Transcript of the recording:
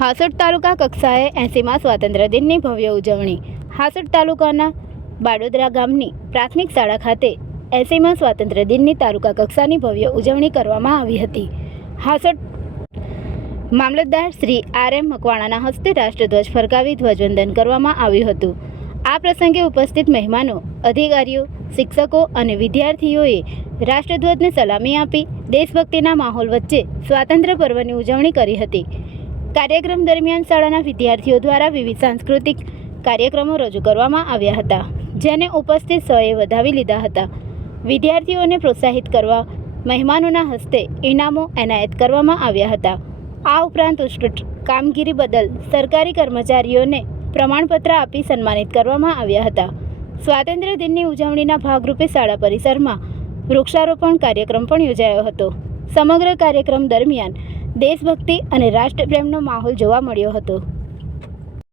હાસોટ તાલુકા કક્ષાએ 80મા સ્વાતંત્ર્ય દિનની ભવ્ય ઉજવણી। હાસોટ તાલુકાના બાડોદરા ગામની પ્રાથમિક શાળા ખાતે 80મા સ્વાતંત્ર્ય દિનની તાલુકા કક્ષાની ભવ્ય ઉજવણી કરવામાં આવી હતી। હાસોટ મામલતદાર શ્રી આર.એમ. મકવાણાના હસ્તે રાષ્ટ્રધ્વજ ફરકાવી ધ્વજવંદન કરવામાં આવ્યું હતું। આ પ્રસંગે ઉપસ્થિત મહેમાનો, અધિકારીઓ, શિક્ષકો અને વિદ્યાર્થીઓએ રાષ્ટ્રધ્વજને સલામી આપી દેશભક્તિના માહોલ વચ્ચે સ્વાતંત્ર્ય પર્વની ઉજવણી કરી હતી। કાર્યક્રમ દરમિયાન શાળાના વિદ્યાર્થીઓ દ્વારા વિવિધ સાંસ્કૃતિક કાર્યક્રમો રજૂ કરવામાં આવ્યા હતા, જેને ઉપસ્થિત સૌએ વધાવી લીધા હતા। વિદ્યાર્થીઓને પ્રોત્સાહિત કરવા મહેમાનોના હસ્તે ઇનામો એનાયત કરવામાં આવ્યા હતા। આ ઉપરાંત ઉત્કૃષ્ટ કામગીરી બદલ સરકારી કર્મચારીઓને પ્રમાણપત્ર આપી સન્માનિત કરવામાં આવ્યા હતા। સ્વાતંત્ર્ય દિનની ઉજવણીના ભાગરૂપે શાળા પરિસરમાં વૃક્ષારોપણ કાર્યક્રમ પણ યોજાયો હતો। સમગ્ર કાર્યક્રમ દરમિયાન દેશભક્તિ અને રાષ્ટ્રપ્રેમનો માહોલ જોવા મળ્યો હતો।